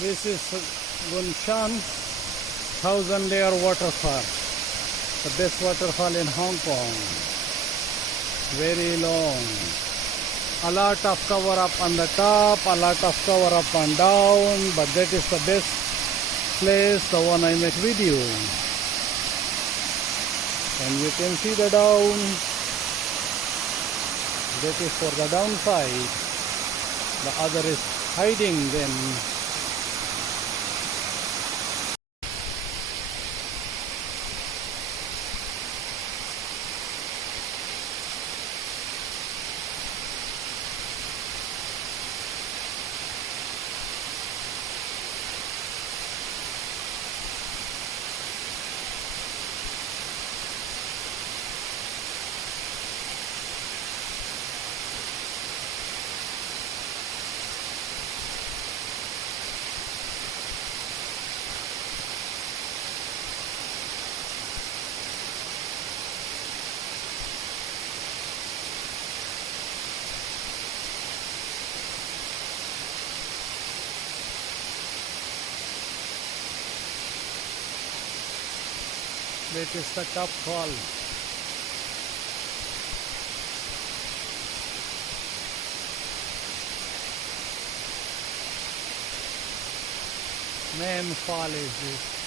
This is Gunshan Thousand Layer Waterfall, the best waterfall in Hong Kong. Very long. A lot of cover up on the top, a lot of cover up and down, but that is the best place, the one I make video. And you can see the down. That is for the downside. The other is hiding them. That is the top fall. Main fall is this.